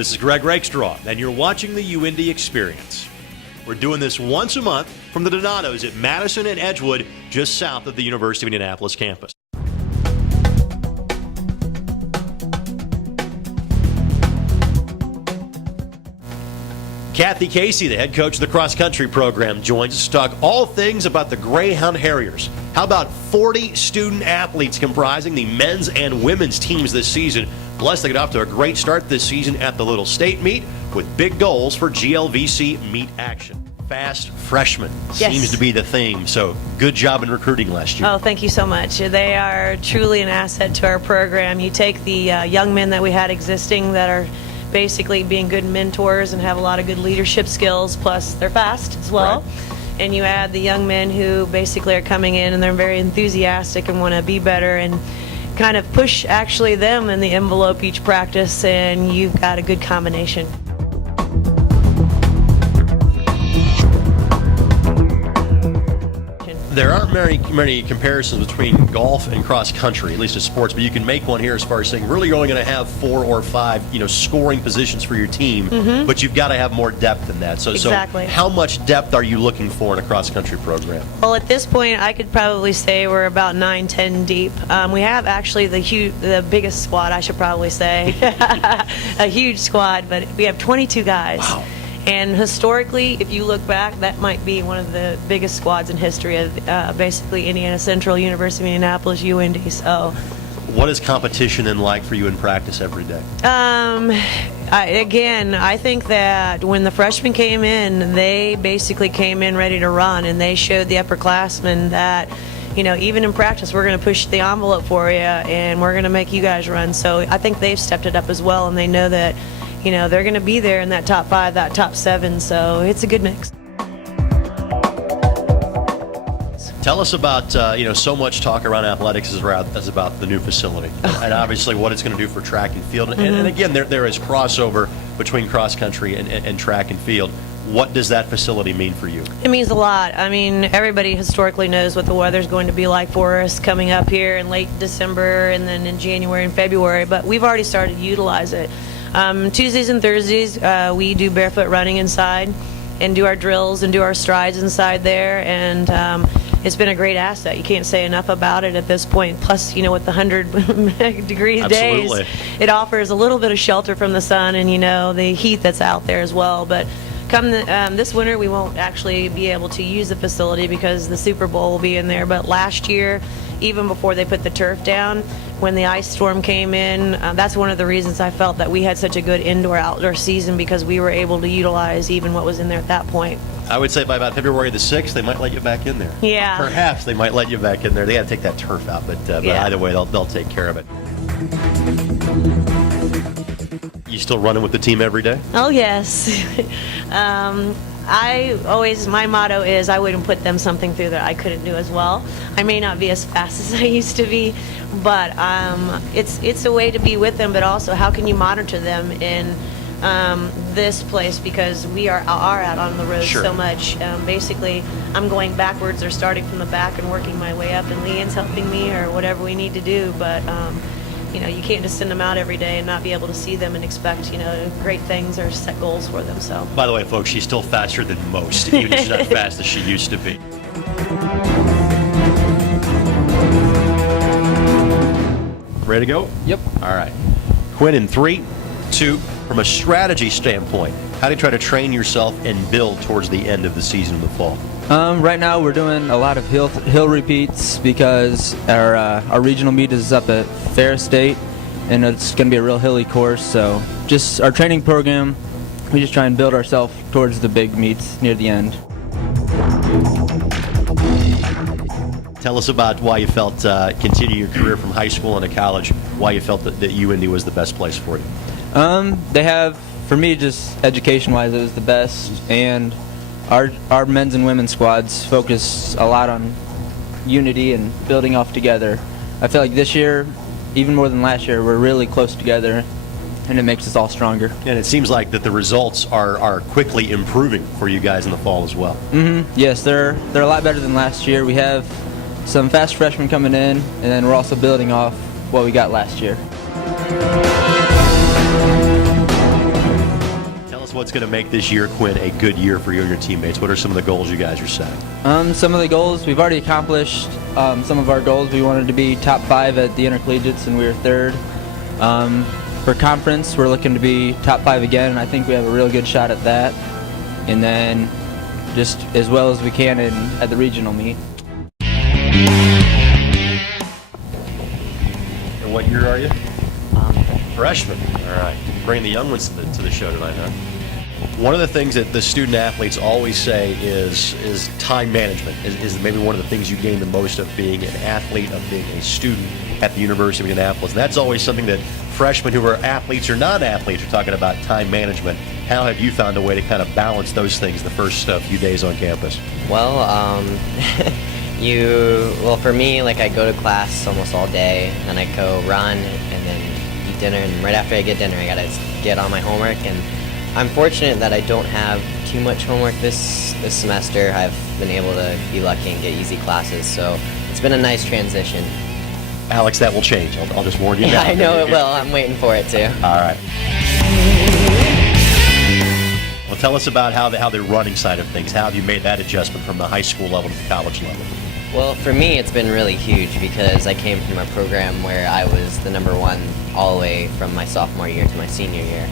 This is Greg Rakestraw, and you're watching the UIndy Xperience. We're doing this once a month from the Donatos at Madison and Edgewood, just south of the University of Indianapolis campus. Kathy Casey, the head coach of the cross-country program, joins us to talk all things about the Greyhound Harriers. How about 40 student athletes comprising the men's and women's teams this season? Plus, they get off to a great start this season at the Little State Meet with big goals for GLVC meet action. Fast freshmen seems to be the theme, so good job in recruiting last year. Oh, thank you so much. They are truly an asset to our program. You take the young men that we had existing that are basically being good mentors and have a lot of good leadership skills, plus they're fast as well. Right. And you add the young men who basically are coming in and they're very enthusiastic and want to be better and kind of push actually them in the envelope each practice, and you've got a good combination. There aren't many comparisons between golf and cross country, at least in sports, but you can make one here as far as saying really you're only going to have 4 or 5, scoring positions for your team, but you've got to have more depth than that. So, exactly. So how much depth are you looking for in a cross country program? Well, at this point, I could probably say we're about 9-10 deep. We have actually the biggest squad, I should probably say, a huge squad, but we have 22 guys. Wow. And historically, if you look back, that might be one of the biggest squads in history of basically Indiana Central, University of Indianapolis, UIndy. So, what is competition in like for you in practice every day? I think that when the freshmen came in, they basically came in ready to run, and they showed the upperclassmen that, even in practice, we're going to push the envelope for you, and we're going to make you guys run. So I think they've stepped it up as well, and they know that they're going to be there in that top 5, that top 7, so it's a good mix. Tell us about, so much talk around athletics is about the new facility and obviously what it's going to do for track and field. And again, there is crossover between cross country and track and field. What does that facility mean for you? It means a lot. I mean, everybody historically knows what the weather's going to be like for us coming up here in late December and then in January and February, but we've already started to utilize it. Tuesdays and Thursdays, we do barefoot running inside and do our drills and do our strides inside there, and it's been a great asset. You can't say enough about it at this point. Plus, with the 100 degree days, it offers a little bit of shelter from the sun and, the heat that's out there as well. But come this winter, we won't actually be able to use the facility because the Super Bowl will be in there. But last year, even before they put the turf down, when the ice storm came in, that's one of the reasons I felt that we had such a good indoor-outdoor season, because we were able to utilize even what was in there at that point. I would say by about February the 6th, they might let you back in there. Yeah. Perhaps they might let you back in there. They got to take that turf out, but either way, they'll take care of it. You still running with the team every day? Oh, yes. My motto is I wouldn't put them something through that I couldn't do as well. I may not be as fast as I used to be, but it's a way to be with them, but also how can you monitor them in this place, because we are out on the road so much. Basically, I'm going backwards or starting from the back and working my way up, and Leanne's helping me or whatever we need to do, but you can't just send them out every day and not be able to see them and expect, great things or set goals for them. So. By the way, folks, she's still faster than most, even if she's not fast as she used to be. Ready to go? Yep. All right. Quinn, in 3, 2, from a strategy standpoint, how do you try to train yourself and build towards the end of the season in the fall? Right now we're doing a lot of hill repeats because our regional meet is up at Ferris State, and it's going to be a real hilly course. So just our training program, we just try and build ourselves towards the big meets near the end. Tell us about why you felt continuing your career from high school into college, why you felt that UIndy was the best place for you. They have, for me, just education-wise, it was the best, and our men's and women's squads focus a lot on unity and building off together. I feel like this year, even more than last year, we're really close together, and it makes us all stronger. And it seems like that the results are quickly improving for you guys in the fall as well. Yes, they're a lot better than last year. We have some fast freshmen coming in, and then we're also building off what we got last year. us what's going to make this year, Quinn, a good year for you and your teammates. What are some of the goals you guys are setting? Some of the goals we've already accomplished. Some of our goals, we wanted to be top 5 at the intercollegiates, and we were 3rd. For conference, we're looking to be top 5 again, and I think we have a real good shot at that. And then just as well as we can at the regional meet. And what year are you? Freshman. All right. Bring the young ones to the show tonight, huh? One of the things that the student athletes always say is time management is maybe one of the things you gain the most of being an athlete, of being a student at the University of Indianapolis. And that's always something that freshmen who are athletes or non-athletes are talking about, time management. How have you found a way to kind of balance those things the first few days on campus? Well, for me, like I go to class almost all day, and I go run, and then eat dinner, and right after I get dinner, I gotta get on my homework. And I'm fortunate that I don't have too much homework this semester. I've been able to be lucky and get easy classes, so it's been a nice transition. Alex, that will change. I'll just warn you now. Yeah, I know it will. I'm waiting for it too. All right. Well, tell us about how the running side of things. How have you made that adjustment from the high school level to the college level? Well, for me, it's been really huge because I came from a program where I was the #1 all the way from my sophomore year to my senior year.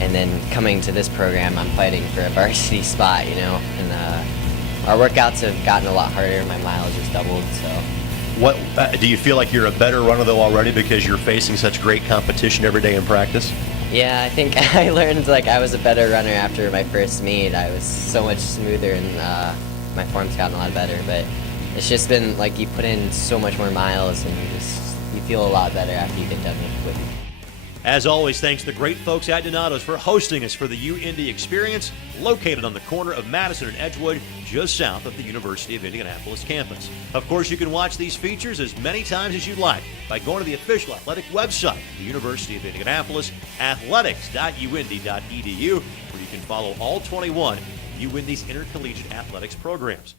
And then coming to this program, I'm fighting for a varsity spot, and our workouts have gotten a lot harder. My mileage has doubled, so. What do you feel like you're a better runner, though, already because you're facing such great competition every day in practice? Yeah, I think I learned I was a better runner after my first meet. I was so much smoother, and my form's gotten a lot better. But it's just been you put in so much more miles, and you feel a lot better after you get done with it. As always, thanks to the great folks at Donato's for hosting us for the UIndy Xperience, located on the corner of Madison and Edgewood, just south of the University of Indianapolis campus. Of course, you can watch these features as many times as you'd like by going to the official athletic website, the University of Indianapolis, athletics.uindy.edu, where you can follow all 21 UIndy's intercollegiate athletics programs.